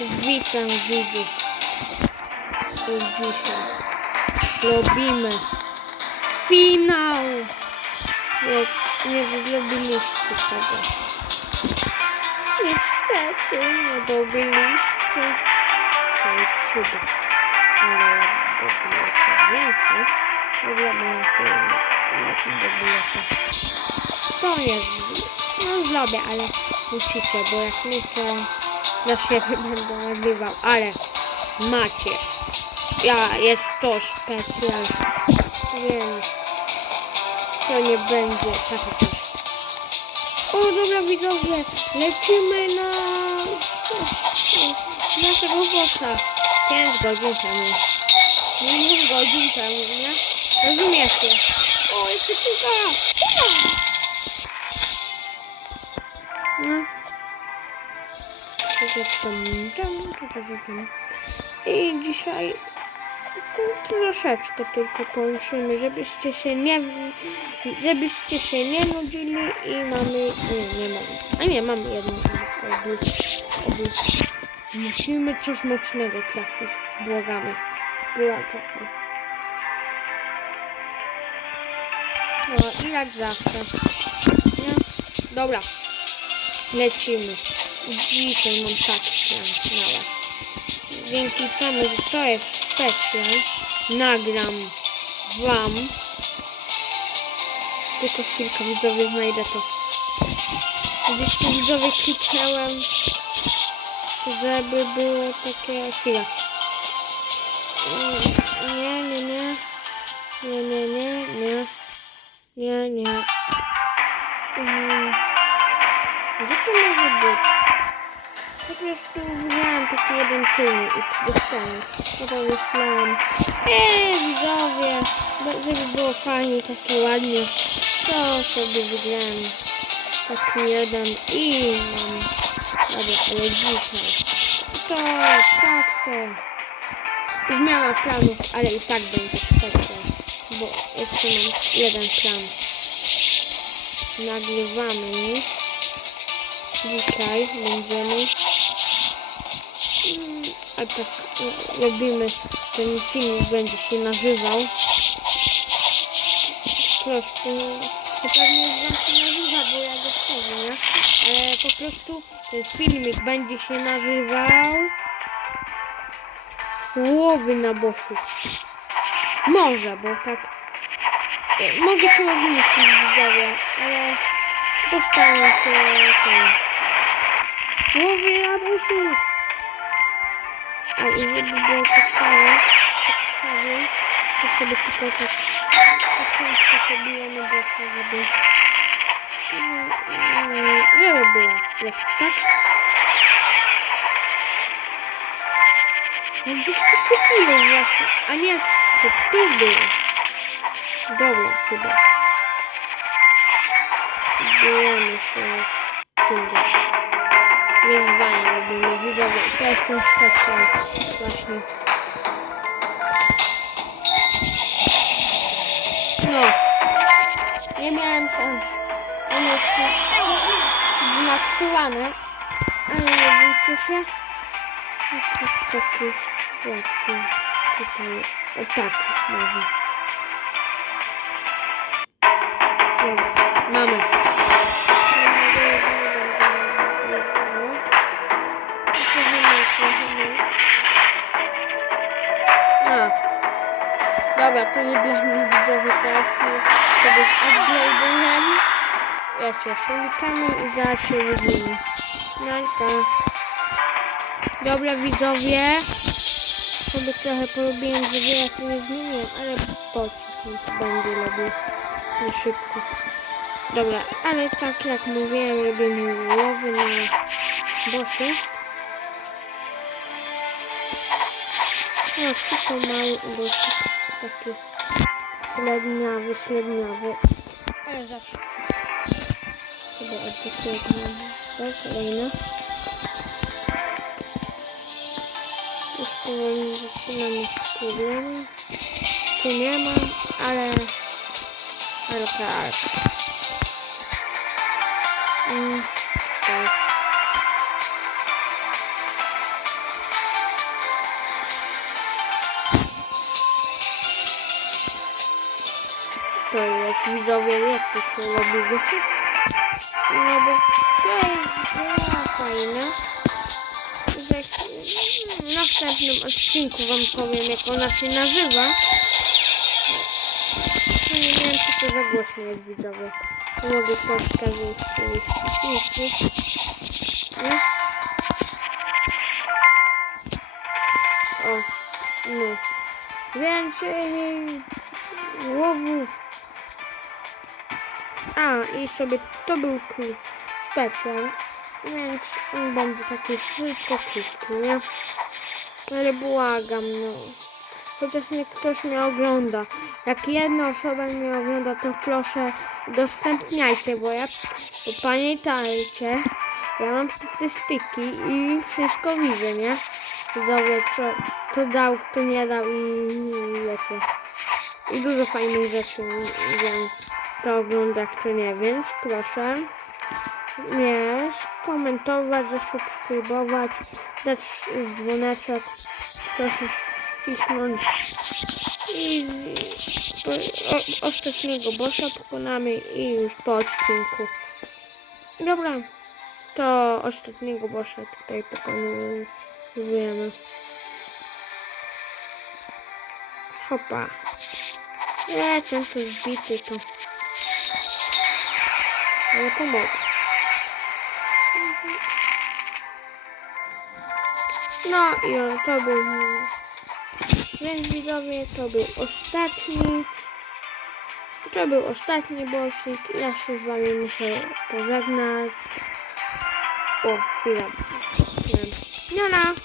Witam widzów. I dzisiaj robimy finał. Jak nie zrobiliście tego. Niestety nie dobiliście. To jest szybko. Ale jak dobijecie więcej, to zrobię film. Jak dobijecie. To jest. No zrobię, ale musicie, bo jak nie to na siebie będę nagrywał, ale macie. Ja jest to specjal, więc to nie będzie takie coś. O dobra widzowie, lecimy na naszego bossa. 5 godzin temu. 5 godzin temu, nie? Rozumiecie? O, jeszcze kilka. No. I dzisiaj to troszeczkę tylko połączymy, żebyście się nie, żebyście się nie nudzili i mamy, nie, nie mamy, a nie, mamy jedną obu. Musimy coś mocnego trafić, błagamy, błagamy. No i jak zawsze, nie? Dobra, lecimy. Dzisiaj mam taki plan na was. Dzięki temu, że to jest specjal, nagram wam. Tylko chwilkę widzowie znajdę to. Gdzieś tu widzowie kliknąłem, żeby było takie chwila. Nie, nie, nie. Nie, nie, nie, nie. Nie, nie. Mm. Gdzie to może być? Po prostu widziałem taki jeden film i dostałem. No to myślałem, eee widzowie, bo- żeby było fajnie, takie ładnie, to sobie wygrałem taki jeden i mam, dobra, ale dzisiaj to, tak, to zmiana planów, ale i tak będzie specjal, bo jeszcze mam jeden plan. Nagrywamy dzisiaj będziemy. A tak e, robimy ten film będzie się nazywał. Po prostu to pewnie wam się nazywa bo ja go tworzę, nie? ale po prostu ten filmik będzie się nazywał łowy na bossów może bo tak e, mogę się wymyślić widzowie ale dostaję się ten Łowy na bossów a i żeby było ciekawe, ciekawe, to sobie tylko tak po często pobijamy bossa, żeby mm, mm, żeby było prosto, tak? No gdzieś to się biło właśnie, a nie, to tu było. Dobra, chyba. Wyzwanie robimy widzowie. To jest ten specjal właśnie. No. Nie miałem szans. On jest zmaksowany. Ale nie bójcie się. Jakiś taki sytuacji tutaj. O taki znowu. Dobra, mamy. Dobra, to nie mnie widzowie teraz sobie upgrade'ujemy. Ja się przywitamy i zaraz się widzimy. Narka. Dobra widzowie. Sobie trochę porobiłem, żeby ja to nie zmieniłem, ale po cichu będzie robił na szybko. Dobra, ale tak jak mówiłem, robimy łowy na bossy. No, tylko mały bossy. Taki średniawy, średniawy. Ale zawsze. Chyba etykietna. To kolejna. Już powoli zaczynamy z problemy. Tu nie ma, ale... Ale tak. Mm, tak. Widzowie, jak to się robi rzeczy. No bo to jest fajna. Że w następnym odcinku wam powiem, jak ona się nazywa. No nie wiem, czy to za głośno jest widzowie. To mogę troszkę znieść Nie? O, no. Więcej łowów. A, i sobie to był król specjal, więc on będzie taki szybko krótki, nie? Ale błagam, no. Chociaż nie ktoś mnie ogląda. Jak jedna osoba mnie ogląda, to proszę udostępniajcie, bo ja pamiętajcie, ja mam statystyki i wszystko widzę, nie? Widzowie, co, co dał, kto nie dał i wiecie. I dużo fajnych rzeczy wiem, kto ogląda, kto nie, więc proszę nie skomentować, zasubskrybować, dać dzwoneczek, proszę wcisnąć i o, ostatniego bossa pokonamy i już po odcinku. Dobra, to ostatniego bossa tutaj pokonujemy. Hopa. Nie, ten tu zbity to. Ale pomogę. No i o, to był... Więc widzowie, to był ostatni... To był ostatni bossik. Ja się z wami muszę pożegnać. O, chwila.